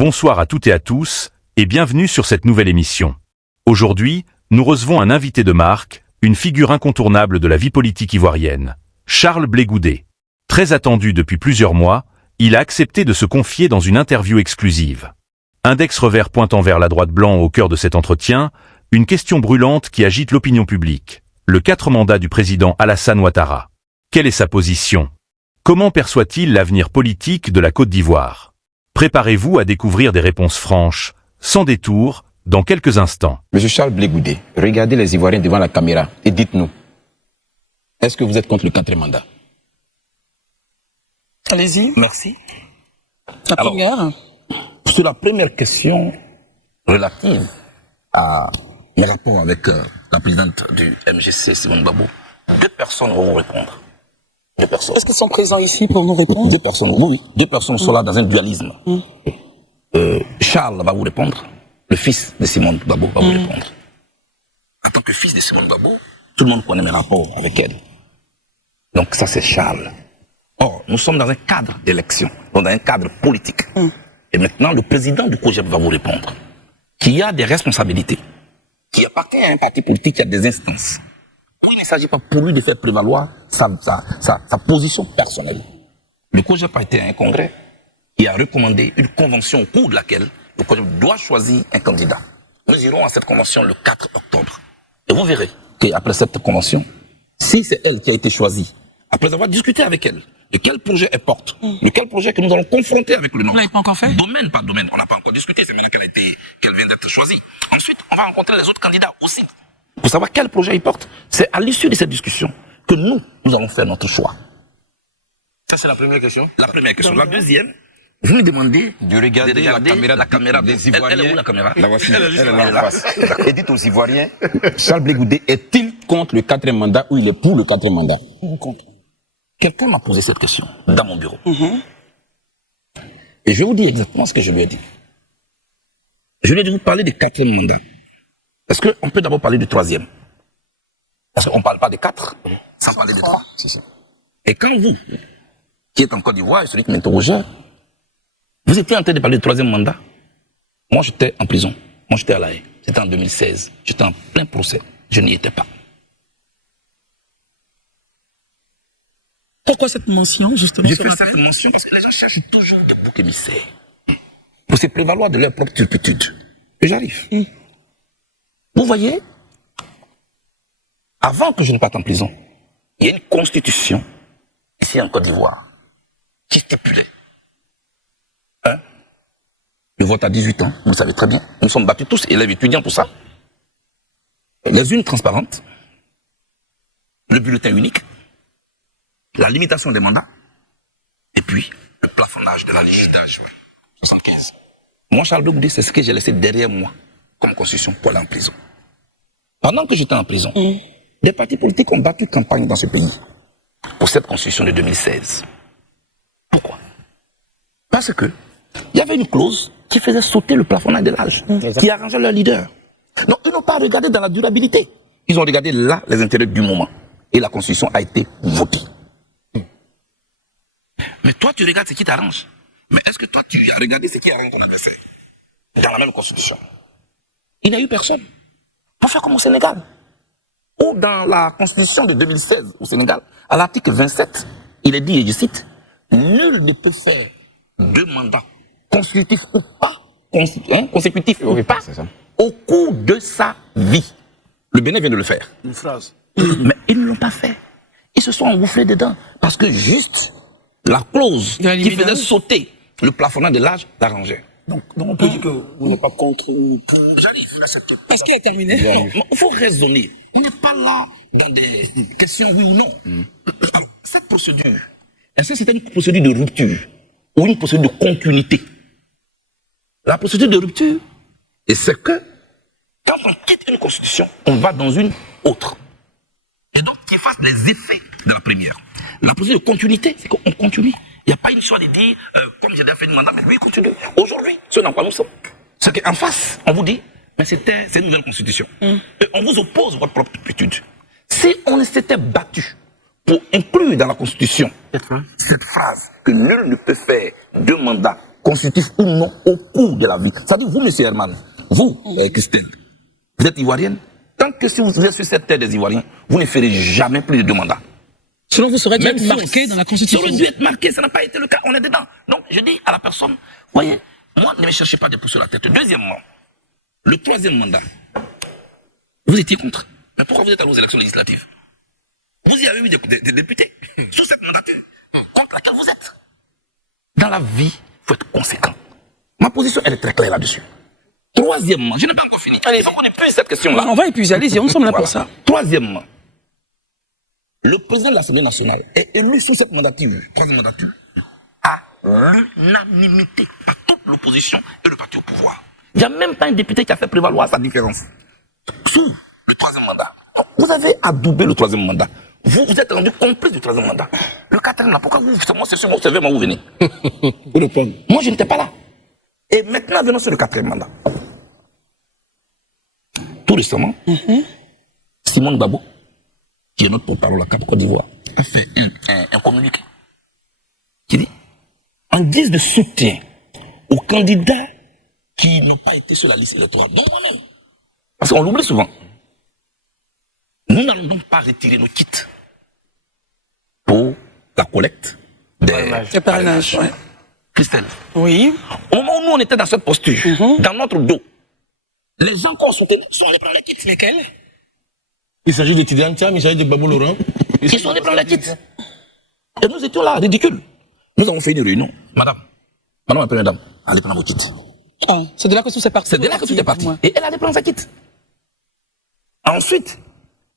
Bonsoir à toutes et à tous, et bienvenue sur cette nouvelle émission. Aujourd'hui, nous recevons un invité de marque, une figure incontournable de la vie politique ivoirienne, Charles Blé Goudé. Très attendu depuis plusieurs mois, il a accepté de se confier dans une interview exclusive. Index revers pointant vers la droite blanc au cœur de cet entretien, une question brûlante qui agite l'opinion publique. Le 4 mandat du président Alassane Ouattara. Quelle est sa position? Comment perçoit-il l'avenir politique de la Côte d'Ivoire? Préparez-vous à découvrir des réponses franches, sans détour, dans quelques instants. Monsieur Charles Blé Goudé, regardez les Ivoiriens devant la caméra et dites-nous, est-ce que vous êtes contre le 4e mandat? Allez-y. Merci. La première. Sur la première question relative à mes rapports avec la présidente du MGC, Simone Gbagbo, 2 personnes vont vous répondre. 2 personnes. Est-ce qu'ils sont présents ici pour nous répondre? 2 personnes, oui. 2 personnes sont là dans un dualisme. Charles va vous répondre. Le fils de Simone Gbagbo va vous répondre. En tant que fils de Simone Gbagbo, tout le monde connaît mes rapports avec elle. Donc ça c'est Charles. Or, nous sommes dans un cadre d'élection, donc dans un cadre politique. Et maintenant, le président du COJEP va vous répondre. Qui a des responsabilités. Qui appartient à un parti politique qui a des instances. Il ne s'agit pas pour lui de faire prévaloir sa position personnelle. Le COJEP a été à un congrès et a recommandé une convention au cours de laquelle le COJEP doit choisir un candidat. Nous irons à cette convention le 4 octobre. Et vous verrez qu'après cette convention, si c'est elle qui a été choisie, après avoir discuté avec elle, de quel projet elle porte, de quel projet que nous allons confronter avec le nôtre. Vous l'avez pas encore fait? Domaine par domaine, on n'a pas encore discuté, c'est maintenant qu'elle vient d'être choisie. Ensuite, on va rencontrer les autres candidats aussi, pour savoir quel projet ils portent. C'est à l'issue de cette discussion que nous allons faire notre choix. Ça, c'est la première question. La première question. La deuxième, vous me demandez de regarder la caméra des Ivoiriens. Elle est où la caméra? La voici, elle est là en face. Et dites aux Ivoiriens, Charles Blé Goudé est-il contre le 4e mandat ou il est pour le 4e mandat? Contre. Quelqu'un m'a posé cette question dans mon bureau. Et je vais vous dire exactement ce que je lui ai dit. Je lui ai dit, vous parlez du 4e mandat. Est-ce qu'on peut d'abord parler du 3e? Parce qu'on ne parle pas des 4 sans parler des 3. C'est ça. Et quand vous, qui êtes en Côte d'Ivoire, celui qui m'interrogeait, vous étiez en train de parler du 3e mandat. Moi, j'étais en prison. Moi, j'étais à La Haye. C'était en 2016. J'étais en plein procès. Je n'y étais pas. Pourquoi cette mention, justement? J'ai fait cette mention parce que les gens cherchent toujours des boucs émissaires pour se prévaloir de leur propre turpitude. Et j'arrive. Vous voyez, avant que je ne parte en prison, il y a une constitution ici en Côte d'Ivoire qui stipulait le vote à 18 ans, vous le savez très bien. Nous sommes battus tous, élèves étudiants pour ça. Les urnes transparentes, le bulletin unique, la limitation des mandats, et puis le plafonnage de la législation. 75. Moi, Charles Blé Goudé, c'est ce que j'ai laissé derrière moi comme constitution pour aller en prison. Pendant que j'étais en prison, des partis politiques ont battu campagne dans ce pays pour cette constitution de 2016. Pourquoi? Parce que il y avait une clause qui faisait sauter le plafonnage de l'âge, qui arrangeait leur leader. Donc, ils n'ont pas regardé dans la durabilité. Ils ont regardé là les intérêts du moment. Et la constitution a été votée. Mais toi, tu regardes ce qui t'arrange. Mais est-ce que toi, tu as regardé ce qui arrange ton adversaire dans la même constitution? Il n'y a eu personne. Pour faire comme au Sénégal. Ou dans la constitution de 2016 au Sénégal, à l'article 27, il est dit, et je cite, nul ne peut faire 2 mandats consécutifs ou pas, consécutifs ou pas, au cours de sa vie. Le Bénin vient de le faire. Une phrase. Mais ils ne l'ont pas fait. Ils se sont engouffrés dedans. Parce que juste la clause qui faisait sauter le plafonnage de l'âge l'arrangeait. Donc on peut dire que vous n'êtes pas contre. J'arrive, n'accepte pas. Est-ce qu'il est terminé? Il faut raisonner. On n'est pas là dans des questions oui ou non. Alors, cette procédure, est-ce que c'était une procédure de rupture ou une procédure de continuité? La procédure de rupture, et c'est que quand on quitte une constitution, on va dans une autre. Et donc, qui fasse les effets de la première. La procédure de continuité, c'est qu'on continue. Il n'y a pas une histoire de dire, comme j'ai déjà fait un mandat, mais lui, il continue. Aujourd'hui, ce dans quoi nous sommes. C'est qu'en face, on vous dit, mais c'est une nouvelle constitution. Et on vous oppose votre propre turpitude. Si on s'était battu pour inclure dans la constitution cette phrase que nul ne peut faire 2 mandats constitutif ou non au cours de la vie. Ça dit, vous, monsieur Herman, vous, Christelle, vous êtes ivoirienne. Tant que si vous êtes sur cette terre des Ivoiriens, vous ne ferez jamais plus de 2 mandats. Selon vous, ça aurait dû Même être si marqué dans la Constitution. Ça aurait dû être marqué, ça n'a pas été le cas, on est dedans. Donc, je dis à la personne, voyez, moi, ne me cherchez pas de pousser la tête. Deuxièmement, le 3e mandat, vous étiez contre. Mais pourquoi vous êtes allé aux élections législatives? Vous y avez eu des députés sous cette mandature contre laquelle vous êtes. Dans la vie, il faut être conséquent. Ma position, elle est très claire là-dessus. Troisièmement, je n'ai pas encore fini. Il faut qu'on épuise cette question-là. On va épuiser, allez-y, nous sommes là pour Voilà. ça. Troisièmement, le président de l'Assemblée nationale est élu sur cette mandature, 3e mandature, à l'unanimité par toute l'opposition et le parti au pouvoir. Il n'y a même pas un député qui a fait prévaloir sa différence. Sous le 3e mandat. Vous avez adoubé le 3e mandat. Vous vous êtes rendu complice du 3e mandat. Le 4e, là, pourquoi vous, c'est sur mon CV, moi, vous venez? Pour répondre. Moi, je n'étais pas là. Et maintenant, venons sur le 4e mandat. Tout récemment, Simone Babo, qui est notre porte-parole à Cap Côte d'Ivoire, a fait un communiqué qui dit, en guise de soutien aux candidats qui n'ont pas été sur la liste électorale, dont moi-même, parce qu'on l'oublie souvent, nous n'allons donc pas retirer nos kits pour la collecte des parrainages. Ouais. Christelle, Oui. au moment où nous on était dans cette posture, dans notre dos, les gens qu'on soutenait sont allés prendre les kits. Lesquels? Il s'agit de Tidiane Thiam, il s'agit de Babou Laurent. Ils sont allés prendre les kits. Et nous étions là, ridicules. Nous avons fait une réunion. Madame la première dame, allez prendre vos kits. Ah, c'est de là que tout s'est parti. C'est de là que tout est parti. Et elle allait prendre sa kit. Ensuite,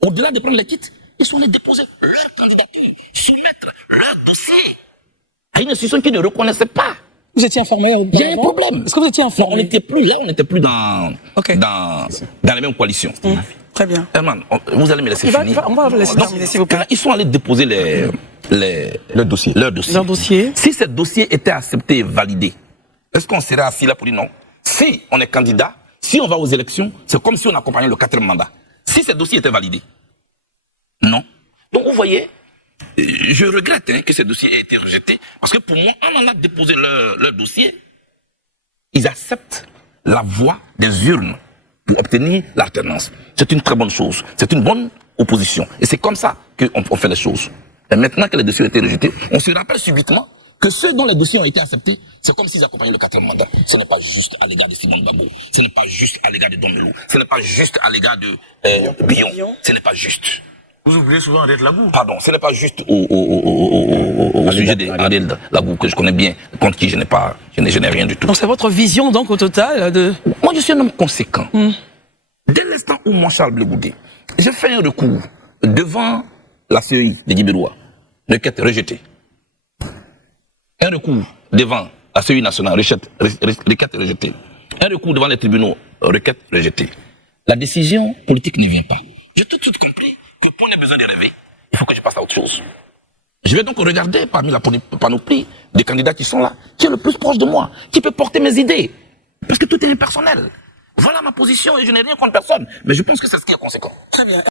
au-delà de prendre les kits, ils sont allés déposer leur candidature, soumettre leur dossier à une institution qui ne reconnaissait pas. Vous étiez informé? Il y a un problème. Est-ce que vous étiez Non, informé? on n'était plus là, on n'était plus dans les mêmes coalitions. Très bien. Herman, vous allez me laisser finir. On va vous laisser terminer, s'il vous plaît. Quand ils sont allés déposer leur dossier. Leur dossier. Si ce dossier était accepté et validé, est-ce qu'on serait assis là pour dire non? Si on est candidat, si on va aux élections, c'est comme si on accompagnait le 4e mandat. Si ce dossier était validé, non. Donc vous voyez, je regrette que ce dossier ait été rejeté, parce que pour moi, en allant déposer leur dossier, ils acceptent la voie des urnes pour obtenir l'alternance. C'est une très bonne chose. C'est une bonne opposition. Et c'est comme ça qu'on fait les choses. Et maintenant que les dossiers ont été rejetés, on se rappelle subitement que ceux dont les dossiers ont été acceptés, c'est comme s'ils accompagnaient le 4e mandat. Ce n'est pas juste à l'égard de Simone Babo. Ce n'est pas juste à l'égard de Domelo. Ce n'est pas juste à l'égard de Billon. Ce n'est pas juste. Vous oubliez souvent Henriette Lagou. Pardon, ce n'est pas juste au sujet d'Henriette Lagou, que je connais bien, contre qui je n'ai rien du tout. Donc c'est votre vision, donc, au total de... Moi, je suis un homme conséquent. Dès l'instant où moi, Charles Blé Goudé, j'ai fait un recours devant la CEI de Guibérois, requête rejetée. Un recours devant la CEI nationale, requête rejetée. Un recours devant les tribunaux, requête rejetée. La décision politique ne vient pas. J'ai tout de suite compris que pour ne besoin de rêver, il faut que je passe à autre chose. Je vais donc regarder parmi la panoplie des candidats qui sont là, qui est le plus proche de moi, qui peut porter mes idées. Parce que tout est impersonnel. Voilà ma position et je n'ai rien contre personne. Mais je pense que c'est ce qui est conséquent. Très bien.